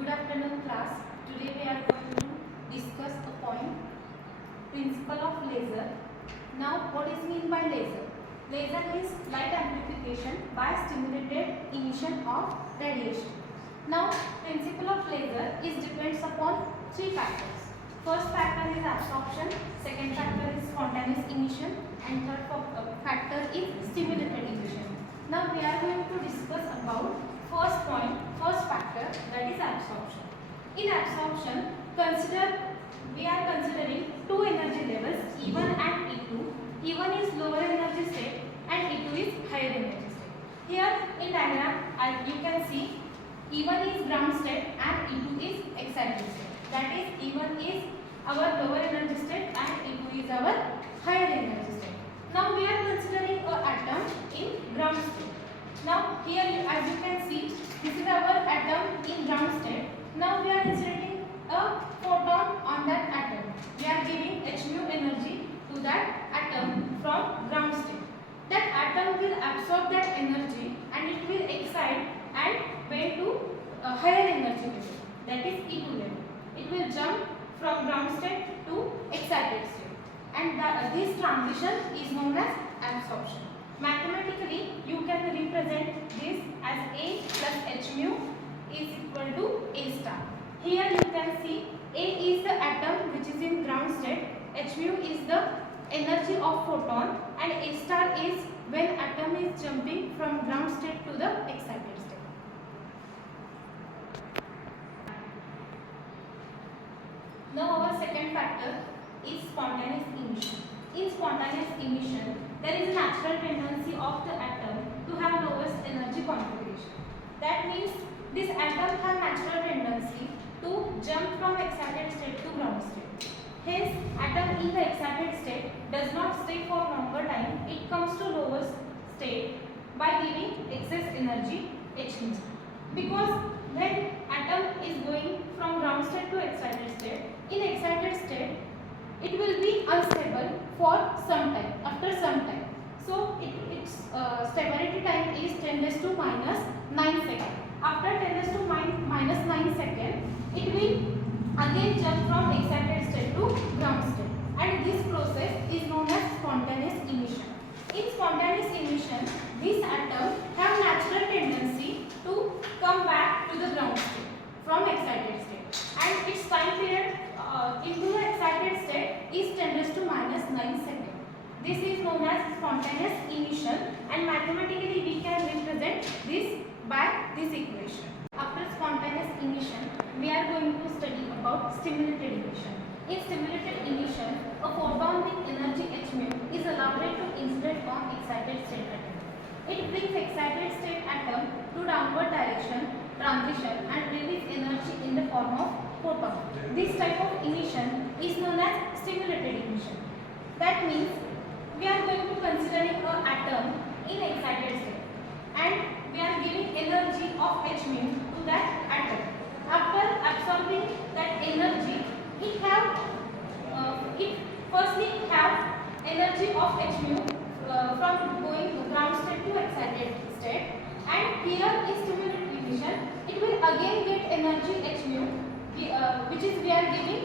Good afternoon class. Today we are going to discuss a point, principle of laser. Now what is mean by laser? Laser is light amplification by stimulated emission of radiation. Now principle of laser is depends upon three factors. First factor is absorption, second factor is spontaneous emission and third factor is stimulated emission. Now we are going to discuss about first factor, that is absorption. In absorption, we are considering two energy levels, E1 and E2. E1 is lower energy state and E2 is higher energy state. Here in diagram you can see E1 is ground state and E2 is excited state. That is, E1 is our lower energy state and E2 is our higher energy state. Now we are considering an atom in ground state. Now here as you can see, this is our atom in ground state. Now we are inserting a photon on that atom. We are giving h mu energy to that atom from ground state. That atom will absorb that energy and it will excite and went to a higher energy level, that is E2 level. It will jump from ground state to excited state, and this transition is known as absorption. Mathematically, you can represent this as A plus h mu is equal to A star. Here you can see A is the atom which is in ground state, h mu is the energy of photon, and A star is when atom is jumping from ground state to the excited state. Now our second factor is spontaneous emission. In spontaneous emission, there is a natural tendency of the atom to have lowest energy configuration. That means this atom has natural tendency to jump from excited state to ground state. Hence, atom in the excited state does not stay for longer time. It comes to lowest state by giving excess energy h mu. Because when atom is going from ground state to excited state, in excited state it will be unstable for some time, after some time. So its stability time is 10 raised to minus 9 seconds. After 10 raised to minus 9 seconds, it will again jump from excited state to ground state. And this process is known as spontaneous emission. In spontaneous emission, this atom have natural tendency to come back to the ground state from excited state. And its time period into the excited state is 10 raised to minus 9 seconds. This is known as spontaneous emission, and mathematically we can represent this by this equation. After spontaneous emission, we are going to study about stimulated emission. In stimulated emission, a photon with energy h mu is allowed to incident on excited state atom. It brings excited state atom to downward direction, transition, and release energy in the form of photon. This type of emission is known as stimulated emission. That means we are going to considering an atom in excited state and we are giving energy of h mu to that atom. After absorbing that energy, it firstly have energy of h mu from going to ground state to excited state, and here in stimulated emission it will again get energy h mu which is we are giving